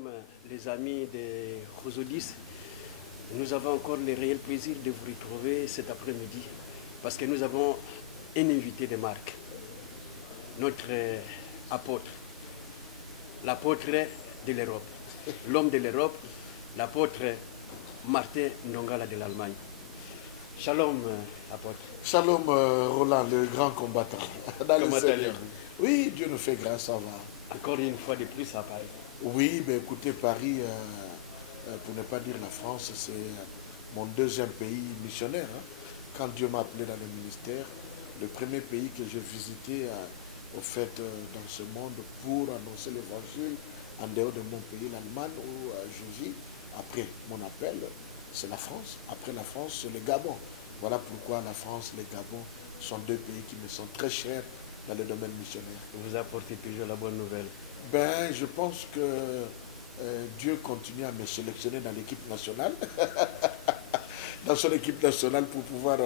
Shalom, les amis de Rosodis. Nous avons encore le réel plaisir de vous retrouver cet après-midi parce que nous avons un invité de marque, notre apôtre, l'apôtre de l'Europe, l'homme de l'Europe, l'apôtre Martin Ndongala de l'Allemagne. Shalom, apôtre. Shalom, Roland, le grand combattant. Comment allez-vous? Oui, Dieu nous fait grâce, ça va. Encore une fois de plus à Paris. Oui, mais écoutez, Paris, pour ne pas dire la France, c'est mon deuxième pays missionnaire. Hein. Quand Dieu m'a appelé dans le ministère, le premier pays que j'ai visité au fait dans ce monde pour annoncer l'évangile en dehors de mon pays, l'Allemagne, où je vis, après mon appel, c'est la France. Après la France, c'est le Gabon. Voilà pourquoi la France et le Gabon sont deux pays qui me sont très chers dans le domaine missionnaire. Vous apportez toujours la bonne nouvelle. Ben, je pense que Dieu continue à me sélectionner dans l'équipe nationale, dans son équipe nationale pour pouvoir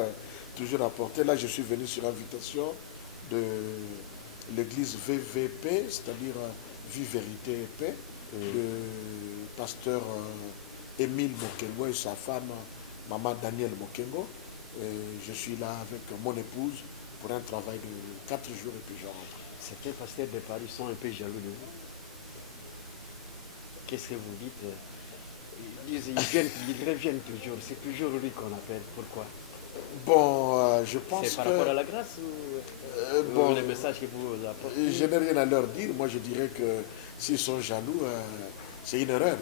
toujours apporter. Là, je suis venu sur l'invitation de l'église VVP, c'est-à-dire Vie, Vérité et Paix, le pasteur Émile Mokengo et sa femme, maman Daniel Mokengo. Je suis là avec mon épouse pour un travail de 4 jours et puis je rentre. Certains pasteurs de Paris sont un peu jaloux de vous. Qu'est-ce que vous dites? Ils reviennent toujours. C'est toujours lui qu'on appelle. Pourquoi? Bon, je pense que... C'est par rapport à la grâce ou bon, le message que vous apportez? je n'ai rien à leur dire. Moi, je dirais que s'ils sont jaloux, c'est une erreur.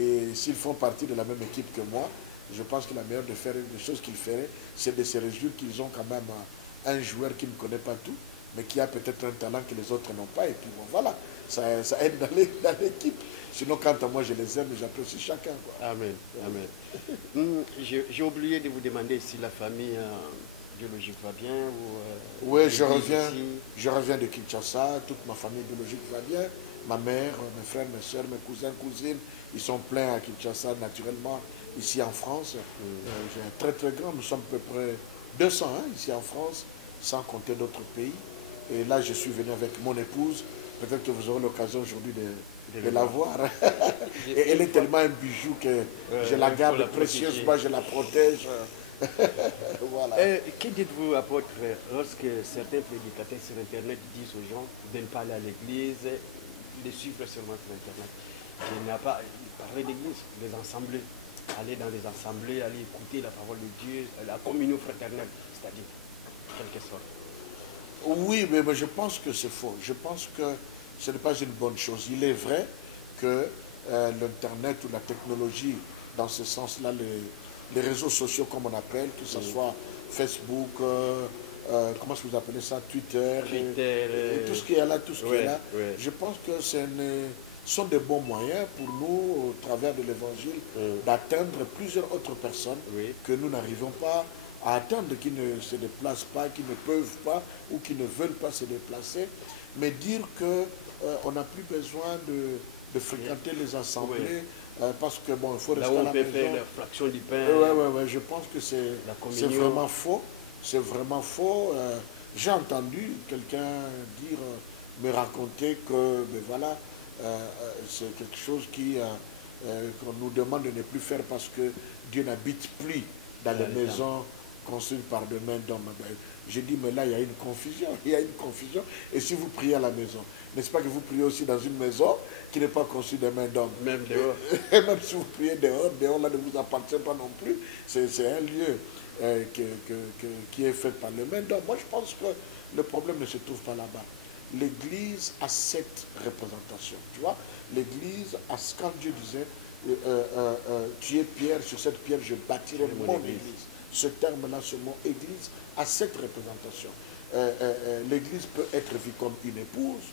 Et s'ils font partie de la même équipe que moi, je pense que la meilleure des choses qu'ils feraient, c'est de se réjouir qu'ils ont quand même un joueur qui ne connaît pas tout, mais qui a peut-être un talent que les autres n'ont pas. Et puis bon, voilà, ça aide dans l'équipe. Sinon, quant à moi, je les aime et j'apprécie chacun. Quoi. Amen. Amen. J'ai oublié de vous demander si la famille biologique va bien. Oui, je reviens de Kinshasa. Toute ma famille biologique va bien. Ma mère, mes frères, mes soeurs, mes cousins, cousines, ils sont pleins à Kinshasa naturellement. Ici en France, j'ai un très très grand, nous sommes à peu près 200 ici en France, sans compter d'autres pays. Et là, je suis venu avec mon épouse. Peut-être que vous aurez l'occasion aujourd'hui de la voir. Et elle est tellement un bijou que je la garde précieusement, je la protège. Voilà. Que dites-vous, apôtre, lorsque certains prédicateurs sur Internet disent aux gens de ne pas aller à l'église, de suivre seulement sur Internet? Il n'y a pas parler d'église, les assemblées. Aller dans les assemblées, aller écouter la parole de Dieu, la communion fraternelle, c'est-à-dire, en quelque sorte. Oui, mais je pense que c'est faux. Je pense que ce n'est pas une bonne chose. Il est vrai que l'Internet ou la technologie, dans ce sens-là, les réseaux sociaux, comme on appelle, que ce soit Facebook, comment est-ce que vous appelez ça, Twitter, et tout ce qui est là, je pense que ce sont des bons moyens pour nous, au travers de l'évangile, d'atteindre plusieurs autres personnes que nous n'arrivons pas à atteindre, qui ne se déplacent pas, qui ne peuvent pas ou qui ne veulent pas se déplacer, mais dire qu'on n'a plus besoin de fréquenter les assemblées, parce que bon, il faut rester à la maison. Faire la fraction du pain. Oui, je pense que c'est vraiment faux. C'est vraiment faux. J'ai entendu quelqu'un dire, me raconter que, ben voilà, c'est quelque chose qu'on nous demande de ne plus faire parce que Dieu n'habite plus dans les maisons construites par des mains d'hommes. Ben, j'ai dit, mais là, il y a une confusion. Il y a une confusion. Et si vous priez à la maison, n'est-ce pas que vous priez aussi dans une maison qui n'est pas construite des mains d'hommes? Même dehors. Et même si vous priez dehors, là ne vous appartient pas non plus. C'est un lieu qui est fait par les mains d'hommes. Moi, je pense que le problème ne se trouve pas là-bas. L'Église a cette représentation. Tu vois, l'Église, quand Dieu disait, tu es pierre, sur cette pierre, je bâtirai mon Église. Ce terme-là, ce mot Église, a cette représentation. L'Église peut être vue comme une épouse,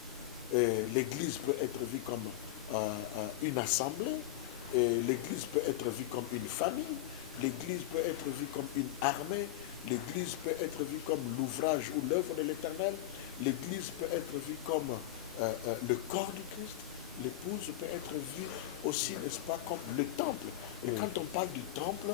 l'Église peut être vue comme une assemblée, l'Église peut être vue comme une famille, l'Église peut être vue comme une armée, l'Église peut être vue comme l'ouvrage ou l'œuvre de l'Éternel, l'Église peut être vue comme le corps du Christ, l'épouse peut être vue aussi, n'est-ce pas, comme le temple. Et quand on parle du temple,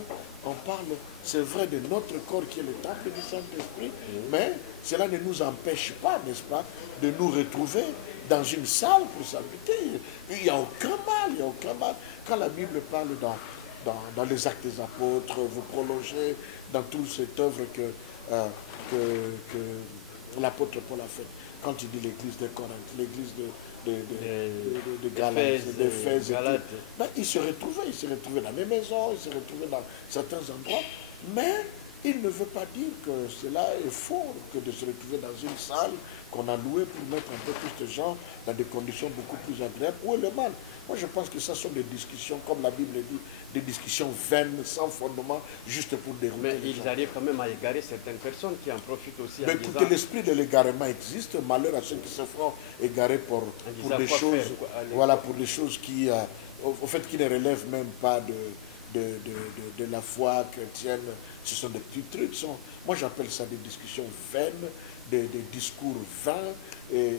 on parle, c'est vrai, de notre corps qui est le temple du Saint-Esprit, mais cela ne nous empêche pas, n'est-ce pas, de nous retrouver dans une salle pour s'habiter. Il n'y a aucun mal, il n'y a aucun mal. Quand la Bible parle dans les actes des apôtres, vous prolongez dans toute cette œuvre que l'apôtre Paul a faite. Quand il dit l'église de Corinthe, l'église de Galate, d'Éphèse et tout, ben, il se retrouvait dans les maisons, il se retrouvait dans certains endroits, mais il ne veut pas dire que cela est faux, que de se retrouver dans une salle qu'on a louée pour mettre un peu plus de gens dans des conditions beaucoup plus agréables. Où est le mal? Moi, je pense que ce sont des discussions, comme la Bible dit, des discussions vaines, sans fondement, juste pour dérouter Mais les gens. ils arrivent quand même à égarer certaines personnes qui en profitent aussi. Mais écoutez, l'esprit de l'égarement existe. Malheur à ceux qui se font égarer pour des choses, voilà, pour des choses qui, au fait, qui ne relèvent même pas de la foi chrétienne. Ce sont des petits trucs. Moi, j'appelle ça des discussions vaines, des discours vains et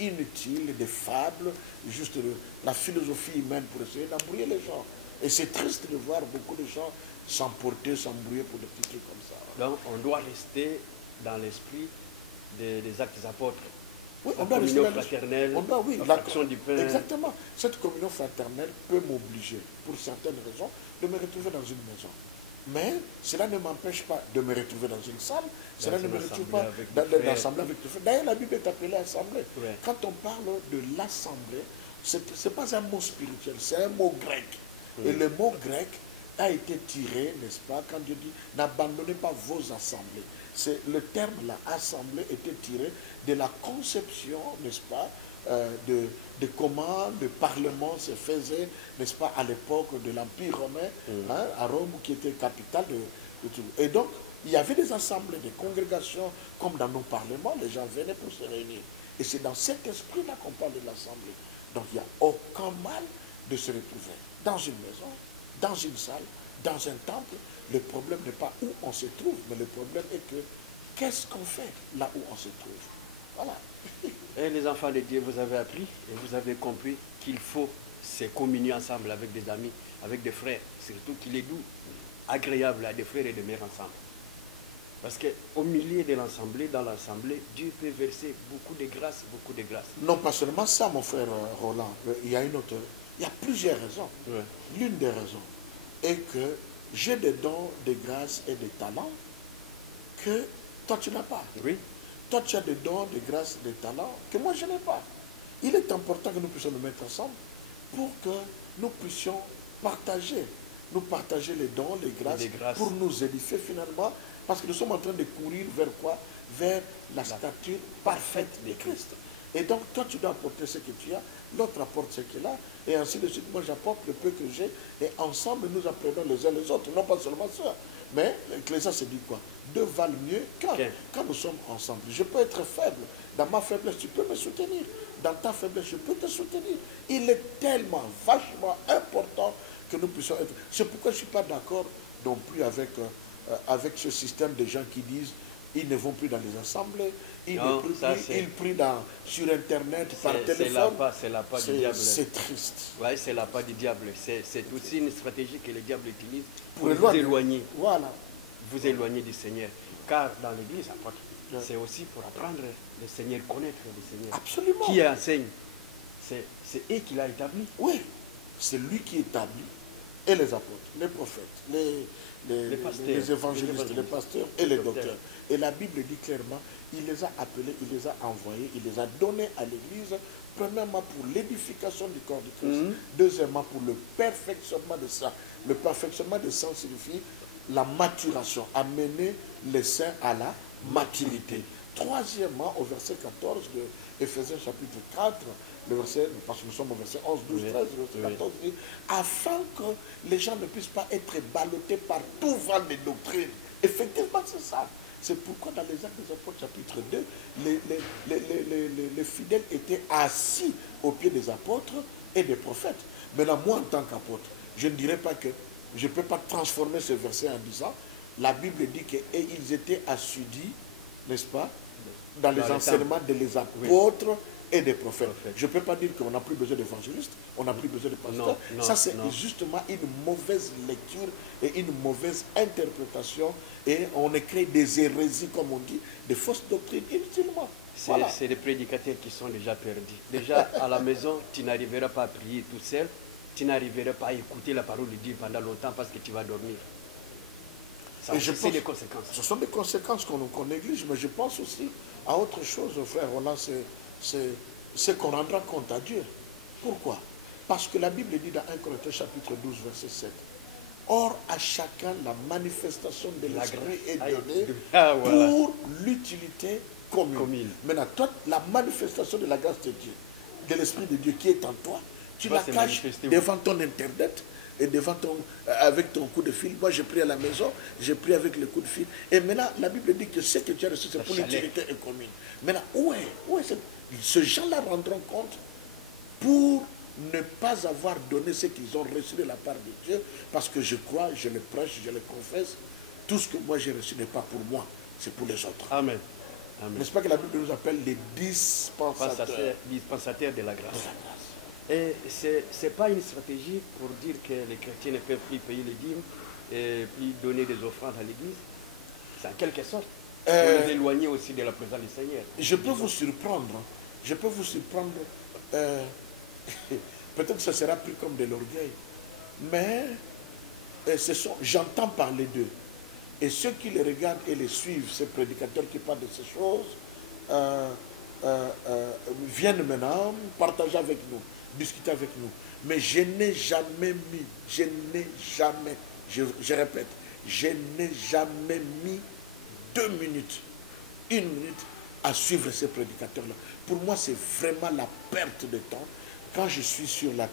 inutiles, des fables, juste la philosophie humaine pour essayer d'embrouiller les gens. Et c'est triste de voir beaucoup de gens s'emporter, s'embrouiller pour des petits trucs comme ça. Donc, on doit rester dans l'esprit des actes des apôtres. Oui, la on doit communion rester fraternelle, oui, la fraction du pain. Exactement. Cette communion fraternelle peut m'obliger, pour certaines raisons, de me retrouver dans une maison. Mais cela ne m'empêche pas de me retrouver dans une salle, cela ne me retrouve pas d'assembler avec les frères. D'ailleurs, la Bible est appelée assemblée. Ouais. Quand on parle de l'assemblée, ce n'est pas un mot spirituel, c'est un mot grec. Oui. Et le mot grec a été tiré, n'est-ce pas, quand Dieu dit « n'abandonnez pas vos assemblées ». Le terme « la assemblée » était tiré de la conception, n'est-ce pas, de comment le Parlement se faisait, n'est-ce pas, à l'époque de l'Empire romain, hein, à Rome, qui était capitale de tout. Et donc, il y avait des assemblées, des congrégations, comme dans nos parlements, les gens venaient pour se réunir. Et c'est dans cet esprit-là qu'on parle de l'assemblée. Donc, il n'y a aucun mal de se retrouver dans une maison, dans une salle, dans un temple. Le problème n'est pas où on se trouve, mais le problème est que qu'est-ce qu'on fait là où on se trouve? Voilà. Et les enfants de Dieu, vous avez appris et vous avez compris qu'il faut se communier ensemble avec des amis, avec des frères, surtout qu'il est doux, agréable à des frères et des mères ensemble. Parce qu'au milieu de l'assemblée, dans l'assemblée, Dieu peut verser beaucoup de grâce, beaucoup de grâce. Non, pas seulement ça, mon frère Roland. Il y a plusieurs raisons. Ouais. L'une des raisons est que j'ai des dons, des grâces et des talents que toi tu n'as pas. Oui. Toi tu as des dons, des grâces, des talents que moi je n'ai pas. Il est important que nous puissions nous mettre ensemble pour que nous puissions partager les dons, les grâces, pour nous édifier finalement, parce que nous sommes en train de courir vers quoi? Vers la stature parfaite de Christ. Et donc, toi, tu dois apporter ce que tu as, l'autre apporte ce qu'il a, et ainsi de suite. Moi, j'apporte le peu que j'ai, et ensemble, nous apprenons les uns les autres, non pas seulement ça. Mais l'Ecclésia se dit quoi? Deux valent mieux qu'un. Quand nous sommes ensemble, je peux être faible. Dans ma faiblesse, tu peux me soutenir. Dans ta faiblesse, je peux te soutenir. Il est tellement, vachement important que nous puissions être. C'est pourquoi je ne suis pas d'accord non plus avec ce système de gens qui disent ils ne vont plus dans les assemblées, ils prient sur Internet, par téléphone. C'est la part du diable. C'est triste. Oui, c'est la part du diable. C'est aussi une stratégie que le diable utilise pour vous éloigner. Voilà. Vous éloigner du Seigneur. Car dans l'Église, c'est aussi pour apprendre le Seigneur, connaître le Seigneur. Absolument. Qui enseigne? C'est eux qui l'a établi. Oui, c'est lui qui établit. Et les apôtres, les prophètes, les évangélistes, les pasteurs et les docteurs. Et la Bible dit clairement, il les a appelés, il les a envoyés, il les a donnés à l'Église, premièrement pour l'édification du corps de Christ, deuxièmement pour le perfectionnement de ça. Le perfectionnement de ça signifie la maturation, amener les saints à la maturité. Troisièmement, au verset 14 de Éphésiens chapitre 4, le verset, parce que nous sommes au verset 11, 12, 13, verset 14, dit, afin que les gens ne puissent pas être ballottés par tout vent de doctrine. Effectivement, c'est ça. C'est pourquoi dans les Actes des Apôtres, chapitre 2, les fidèles étaient assis aux pieds des apôtres et des prophètes. Maintenant, moi, en tant qu'apôtre, je ne dirais pas que je ne peux pas transformer ce verset en disant, la Bible dit qu'ils étaient assidus, n'est-ce pas, dans les enseignements des apôtres et des prophètes. Je ne peux pas dire qu'on n'a plus besoin d'évangélistes, on n'a plus besoin de pasteurs. Ça, c'est justement une mauvaise lecture et une mauvaise interprétation. Et on écrit des hérésies, comme on dit, des fausses doctrines inutilement. C'est les prédicateurs qui sont déjà perdus. Déjà, à la maison, tu n'arriveras pas à prier tout seul. tu n'arriveras pas à écouter la parole de Dieu pendant longtemps parce que tu vas dormir. Ça, c'est des conséquences. Ce sont des conséquences qu'on néglige, mais je pense aussi à autre chose, frère Roland, c'est qu'on rendra compte à Dieu. Pourquoi? Parce que la Bible dit dans 1 Corinthiens chapitre 12, verset 7, or à chacun la manifestation de l'Esprit est donnée voilà, pour l'utilité commune. Maintenant, toi, la manifestation de la grâce de Dieu, de l'Esprit de Dieu qui est en toi, tu la caches devant ton internet et avec ton coup de fil. Moi, je prie à la maison, je prie avec le coup de fil. Et maintenant, la Bible dit que ce que tu as reçu, c'est pour l'utilité commune. Maintenant, où est ces gens-là rendront compte pour ne pas avoir donné ce qu'ils ont reçu de la part de Dieu, parce que je crois, je le prêche, je le confesse, tout ce que moi j'ai reçu n'est pas pour moi, c'est pour les autres. Amen. N'est-ce pas que la Bible nous appelle les dispensateurs de la grâce. Et ce n'est pas une stratégie pour dire que les chrétiens ne peuvent plus payer les dîmes et plus donner des offrandes à l'église. C'est en quelque sorte pour les éloigner aussi de la présence du Seigneur. Je peux vous surprendre. Je peux vous surprendre. Peut-être que ce sera plus comme de l'orgueil. Mais j'entends parler d'eux. Et ceux qui les regardent et les suivent, ces prédicateurs qui parlent de ces choses, viennent maintenant partager avec nous, discuter avec nous. Mais je n'ai jamais mis, je répète, je n'ai jamais mis 2 minutes, 1 minute à suivre ces prédicateurs-là. Pour moi, c'est vraiment la perte de temps. Quand je suis sur les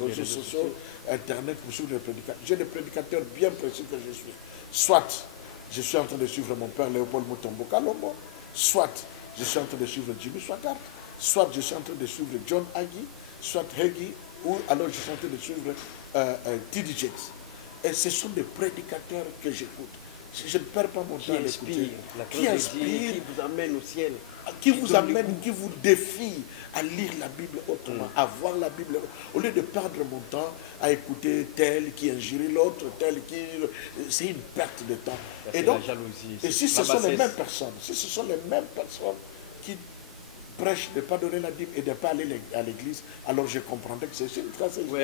réseaux sociaux, Internet, pour suivre les prédicateurs, j'ai des prédicateurs bien précis que je suis. Soit je suis en train de suivre mon père Léopold Mutombo Kalombo, soit je suis en train de suivre Jimmy Swaggart, soit je suis en train de suivre John Hagee, soit Hagee, ou alors je suis en train de suivre T.D. Jakes. Et ce sont des prédicateurs que j'écoute. Je ne perds pas mon temps à l'écouter. Qui inspire, qui vous amène au ciel. Qui vous amène, qui vous défie à lire la Bible autrement, à voir la Bible, au lieu de perdre mon temps à écouter tel qui injure l'autre, tel qui... C'est une perte de temps. Et donc, si ce sont les mêmes personnes, qui prêchent de ne pas donner la Bible et de ne pas aller à l'église, alors je comprendrais que c'est une stratégie. Oui,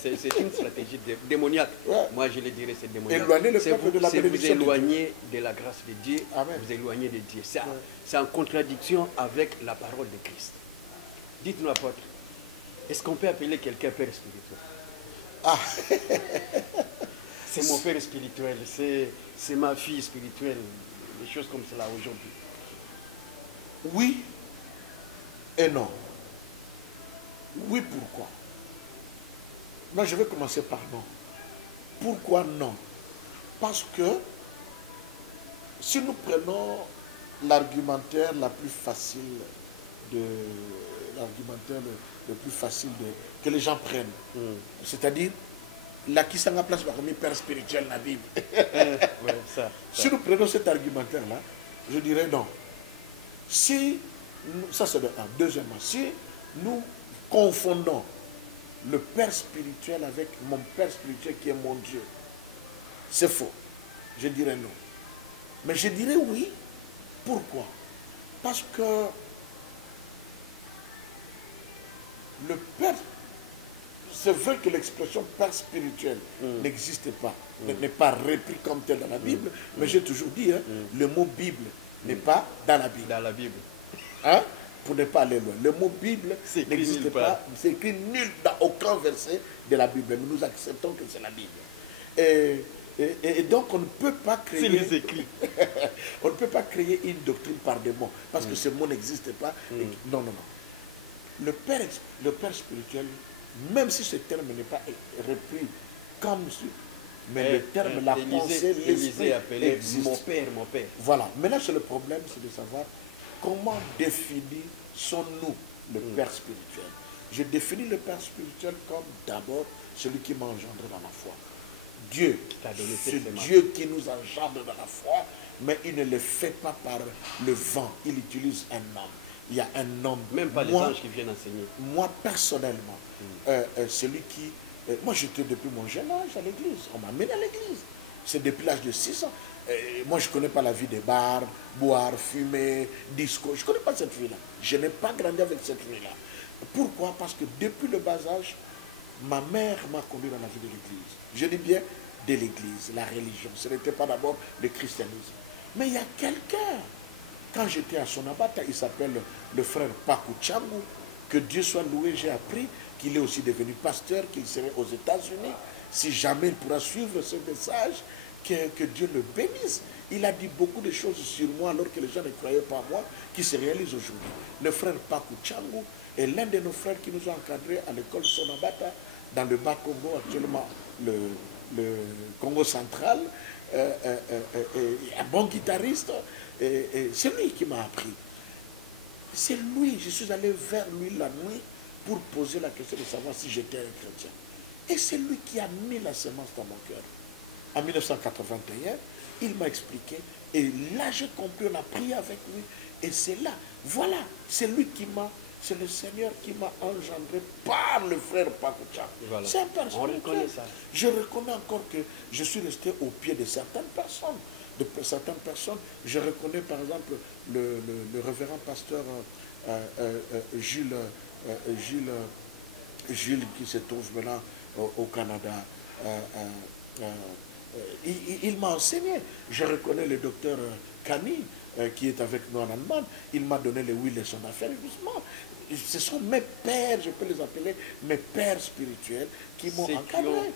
c'est une stratégie démoniaque. Ouais. Moi, je le dirais, c'est démoniaque. Éloigner le peuple de la bénédiction. Vous éloigner de la grâce de Dieu, Amen. Vous éloignez de Dieu. C'est en contradiction avec la parole de Christ. Dites-nous, apôtre, est-ce qu'on peut appeler quelqu'un père spirituel? C'est mon père spirituel, c'est ma fille spirituelle, des choses comme cela aujourd'hui. Oui et non. Oui, pourquoi? Moi, je vais commencer par non. Pourquoi non? Parce que si nous prenons l'argumentaire le plus facile que les gens prennent, c'est-à-dire la qui s'en place parmi père spirituel la Bible. Si nous prenons cet argumentaire-là, je dirais non. Ça c'est de un. Deuxièmement, si nous confondons le père spirituel avec mon père spirituel qui est mon Dieu, c'est faux. Je dirais non. Mais je dirais oui. Pourquoi? Parce que le père, c'est vrai que l'expression père spirituel n'existe pas, n'est pas repris comme tel dans la Bible, mais j'ai toujours dit, le mot Bible n'est pas dans la Bible. Dans la Bible. Hein? Pour ne pas aller loin. Le mot Bible n'existe pas, c'est écrit nul dans aucun verset de la Bible, mais nous acceptons que c'est la Bible. Et donc on ne peut pas créer... les écrits. On ne peut pas créer une doctrine par des mots, parce que ce mot n'existe pas. Non. Le père spirituel, même si ce terme n'est pas repris comme mais le terme, la pensée, l'esprit existe. Mon père. Voilà. Maintenant, le problème, c'est de savoir comment définissons-nous le père spirituel. Je définis le père spirituel comme d'abord celui qui m'a engendré dans la foi. Dieu, c'est Dieu qui nous engendre dans la foi, mais il ne le fait pas par le vent. Il utilise un homme. Il y a un homme. Même pas les anges qui viennent enseigner. Moi, personnellement, celui qui... moi, j'étais depuis mon jeune âge à l'église. On m'a amené à l'église. C'est depuis l'âge de 6 ans. Moi, je ne connais pas la vie des bars, boire, fumer, disco. Je ne connais pas cette vie-là. Je n'ai pas grandi avec cette vie-là. Pourquoi? Parce que depuis le bas âge, ma mère m'a conduit dans la vie de l'Église. Je dis bien de l'Église, la religion. Ce n'était pas d'abord le christianisme. Mais il y a quelqu'un, quand j'étais à Sonabata, il s'appelle le frère Paku Changu, que Dieu soit loué, j'ai appris qu'il est aussi devenu pasteur, qu'il serait aux États-Unis. Si jamais il pourra suivre ce message, que Dieu le bénisse. Il a dit beaucoup de choses sur moi alors que les gens ne croyaient pas en moi, qui se réalisent aujourd'hui. Le frère Paku Changu est l'un de nos frères qui nous a encadrés à l'école Sonabata, dans le Bas-Congo, actuellement le Congo central. Un bon guitariste. C'est lui qui m'a appris. C'est lui, je suis allé vers lui la nuit pour poser la question de savoir si j'étais un chrétien. Et c'est lui qui a mis la semence dans mon cœur. En 1981, il m'a expliqué. Et là, j'ai compris, on a prié avec lui. Et c'est là, voilà, c'est lui qui m'a, c'est le Seigneur qui m'a engendré par le frère Pakucha. Voilà. C'est un père spirituel. Je reconnais encore que je suis resté au pied de certaines personnes. Je reconnais par exemple le révérend pasteur Jules qui se trouve maintenant au Canada. Il m'a enseigné. Je reconnais le docteur Kani qui est avec nous en Allemagne. Il m'a donné les 8 leçons d'affaires. Doucement. Ce sont mes pères, je peux les appeler mes pères spirituels qui m'ont encadré,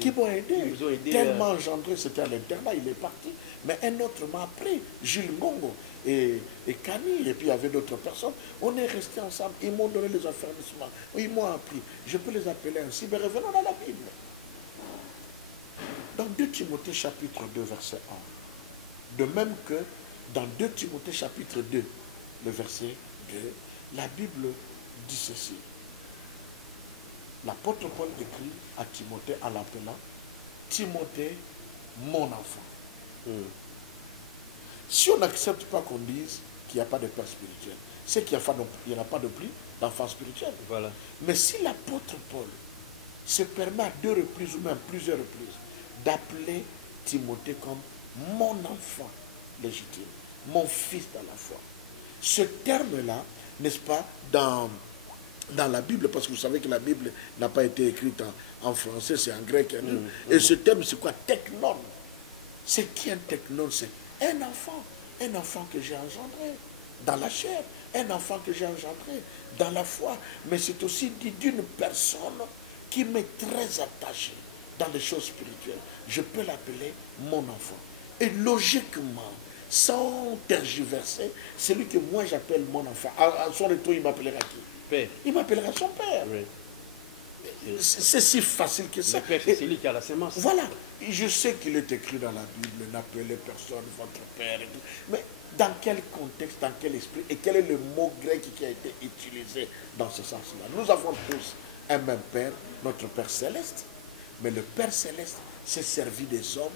qui m'ont aidé. Tellement engendré, c'était à l'internat, il est parti. Mais un autre m'a appris, Jules Ngongo et Kani, et puis il y avait d'autres personnes. On est restés ensemble, ils m'ont donné les affermissements, ils m'ont appris. Je peux les appeler ainsi, mais revenons dans la Bible. Dans 2 Timothée chapitre 2, verset 1, de même que dans 2 Timothée chapitre 2, le verset 2, la Bible dit ceci. L'apôtre Paul écrit à Timothée en l'appelant Timothée, mon enfant. Si on n'accepte pas qu'on dise qu'il n'y a pas de père spirituel, c'est qu'il n'y aura pas de plus d'enfant spirituel. Voilà. Mais si l'apôtre Paul se permet à 2 reprises ou même plusieurs reprises d'appeler Timothée comme mon enfant légitime, mon fils dans la foi, ce terme-là, n'est-ce pas, dans la Bible, parce que vous savez que la Bible n'a pas été écrite en français, c'est en grec. Et ce terme, c'est quoi? Teknon. C'est qui un teknon? C'est un enfant que j'ai engendré dans la chair, un enfant que j'ai engendré dans la foi. Mais c'est aussi dit d'une personne qui m'est très attachée dans les choses spirituelles. Je peux l'appeler mon enfant. Et logiquement, sans tergiverser, celui que moi j'appelle mon enfant, à son retour, il m'appellera qui? Père. Il m'appellera son père. Oui. C'est si facile que ça. Le père, c'est celui qui a la semence. Voilà. Je sais qu'il est écrit dans la Bible, n'appelez personne votre père. Mais dans quel contexte, dans quel esprit, et quel est le mot grec qui a été utilisé dans ce sens-là? Nous avons tous un même père, notre Père céleste. Mais le Père céleste s'est servi des hommes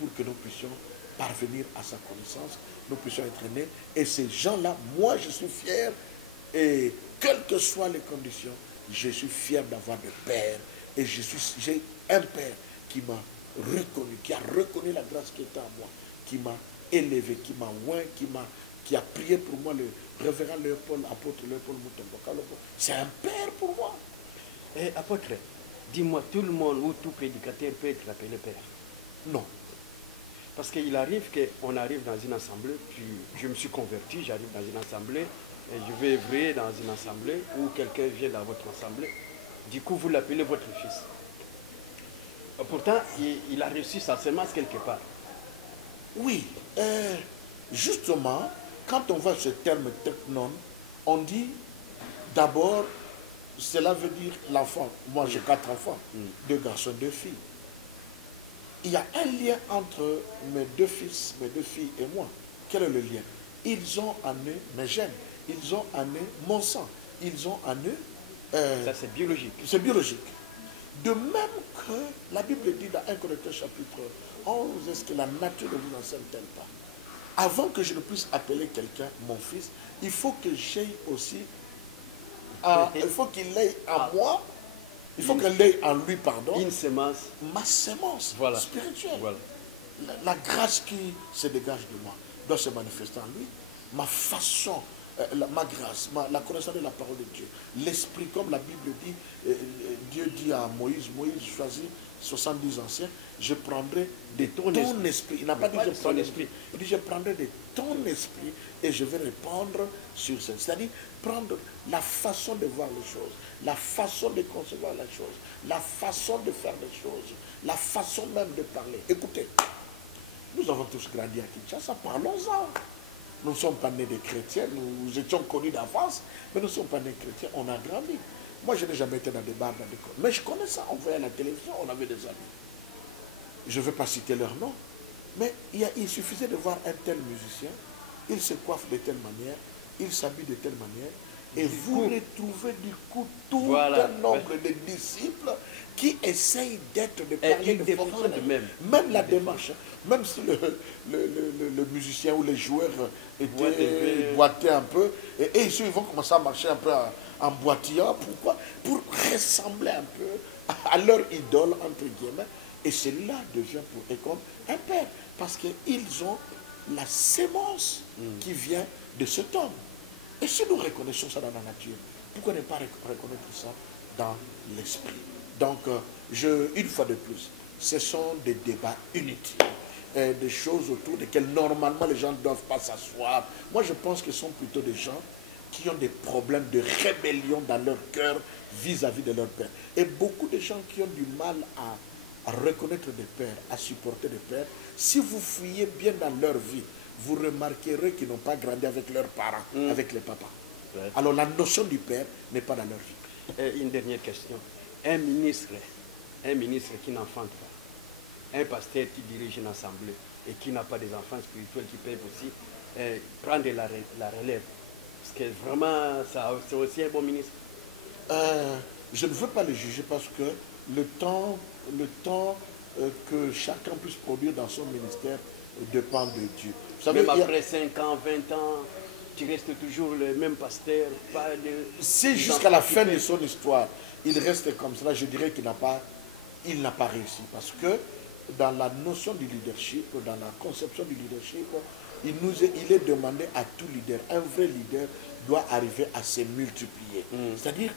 pour que nous puissions parvenir à sa connaissance, nous puissions être nés. Et ces gens-là, moi je suis fier, et quelles que soient les conditions, je suis fier d'avoir des pères. Et j'ai un père qui m'a reconnu, qui a reconnu la grâce qui était en moi, qui m'a élevé, qui m'a oint, qui a prié pour moi, le révérend Léopold, apôtre Léopold Mutombo. C'est un père pour moi. Et apôtre, dis-moi, tout le monde ou tout prédicateur peut être appelé père? Non. Parce qu'il arrive qu'on arrive dans une assemblée, puis je me suis converti, j'arrive dans une assemblée, et je vais œuvrer dans une assemblée, ou quelqu'un vient dans votre assemblée, du coup vous l'appelez votre fils. Pourtant, il a reçu sa semence quelque part. Oui, justement, quand on voit ce terme teknon, on dit d'abord, cela veut dire l'enfant. Moi j'ai 4 enfants, 2 garçons, 2 filles. Il y a un lien entre mes 2 fils, mes 2 filles et moi. Quel est le lien? Ils ont en eux mes gènes, ils ont en eux mon sang, ils ont en eux... ça c'est biologique. C'est biologique. De même que la Bible dit dans 1 Corinthiens chapitre 11, est-ce que la nature ne vous enseigne-t-elle pas? Avant que je ne puisse appeler quelqu'un mon fils, il faut que j'aie aussi... il faut qu'il ait en moi, il faut qu'elle ait en lui, pardon, une semence. Ma semence spirituelle. Voilà. La grâce qui se dégage de moi doit se manifester en lui. Ma façon ma grâce, la connaissance de la parole de Dieu, l'esprit, comme la Bible dit, Dieu dit à Moïse, Moïse choisit 70 anciens, je prendrai de ton esprit. Il n'a pas dit je prends l'esprit. Il dit je prendrai de ton esprit et je vais répandre sur ça. C'est-à-dire prendre la façon de voir les choses, la façon de concevoir les choses, la façon de faire les choses, la façon même de parler. Écoutez, nous avons tous grandi à Kinshasa, parlons-en. Nous ne sommes pas nés des chrétiens, nous étions connus d'avance, mais nous ne sommes pas nés chrétiens, on a grandi. Moi, je n'ai jamais été dans des bars, dans des coins. Mais je connais ça, on voyait à la télévision, on avait des amis. Je ne vais pas citer leur nom, mais il suffisait de voir un tel musicien, il se coiffe de telle manière, il s'habille de telle manière, et vous retrouvez du coup tout un nombre de disciples qui essayent d'être, de parler, de fonctionner. Même la démarche, même si le musicien ou les joueurs boitaient un peu, et ils vont commencer à marcher un peu en boitillant. Pourquoi? Pour ressembler un peu à leur idole, entre guillemets. Et cela devient pour eux comme un père. Parce qu'ils ont la sémence qui vient de cet homme. Et si nous reconnaissons ça dans la nature, pourquoi ne pas reconnaître ça dans l'esprit? Donc, une fois de plus, ce sont des débats inutiles, des choses autour desquelles normalement les gens ne doivent pas s'asseoir. Moi, je pense que ce sont plutôt des gens qui ont des problèmes de rébellion dans leur cœur vis-à-vis de leur père. Et beaucoup de gens qui ont du mal à reconnaître des pères, à supporter des pères, si vous fouillez bien dans leur vie, vous remarquerez qu'ils n'ont pas grandi avec leurs parents, avec les papas. Ouais. Alors la notion du père n'est pas dans leur vie. Une dernière question. Un ministre qui n'enfante pas, un pasteur qui dirige une assemblée et qui n'a pas des enfants spirituels qui peuvent aussi prendre la relève. Parce que vraiment, c'est aussi un bon ministre. Je ne veux pas le juger parce que le temps que chacun puisse produire dans son ministère dépend de Dieu. Vous savez, même après 5 ans, 20 ans, tu restes toujours le même pasteur. Si jusqu'à la fin de son histoire, il reste comme cela, je dirais qu'il n'a pas réussi. Parce que dans la notion du leadership, dans la conception du leadership, il est demandé à tout leader, un vrai leader doit arriver à se multiplier. C'est-à-dire,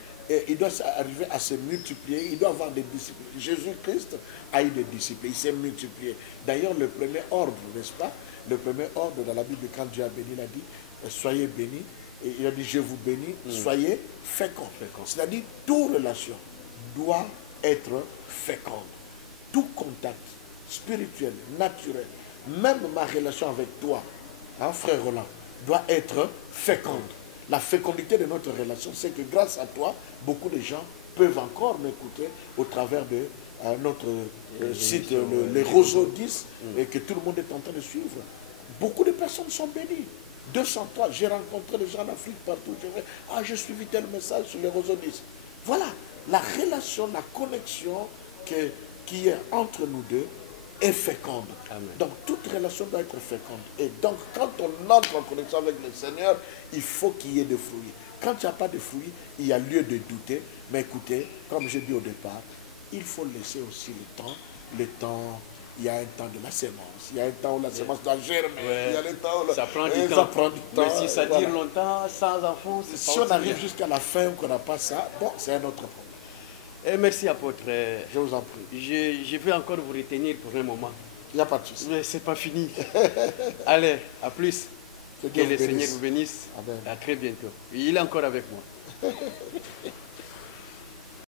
il doit arriver à se multiplier, il doit avoir des disciples. Jésus-Christ a eu des disciples, il s'est multiplié. D'ailleurs, le premier ordre, n'est-ce pas? Le premier ordre dans la Bible, quand Dieu a béni, il a dit, soyez bénis. Et il a dit, je vous bénis, soyez féconds. C'est-à-dire, toute relation doit être féconde. Tout contact spirituel, naturel, même ma relation avec toi, hein, frère Roland, doit être féconde. La fécondité de notre relation, c'est que grâce à toi, beaucoup de gens peuvent encore m'écouter au travers de notre site, les Roseaux 10, et que tout le monde est en train de suivre. Beaucoup de personnes sont bénies. 203, j'ai rencontré des gens en Afrique partout. J'ai suivi tel message sur les Roseaux 10. Voilà, la relation, la connexion qui est entre nous deux est féconde. Amen. Donc toute relation doit être féconde. Et donc quand on entre en connexion avec le Seigneur, il faut qu'il y ait des fruits. Quand il n'y a pas de fruits, il y a lieu de douter. Mais écoutez, comme j'ai dit au départ, il faut laisser aussi le temps. Le temps, il y a un temps de la sémence. Il y a un temps où la sémence doit germer. Ouais. Il y a le temps où ça prend du temps. Mais si ça dure longtemps, sans enfants, c'est pas si on arrive jusqu'à la fin qu'on n'a pas ça, bon, c'est un autre problème. Et merci, apôtre. Je vous en prie. Je vais encore vous retenir pour un moment. Il n'y a pas de souci. Mais ce n'est pas fini. Allez, à plus. Que le Seigneur vous bénisse. Amen. À très bientôt. Il est encore avec moi.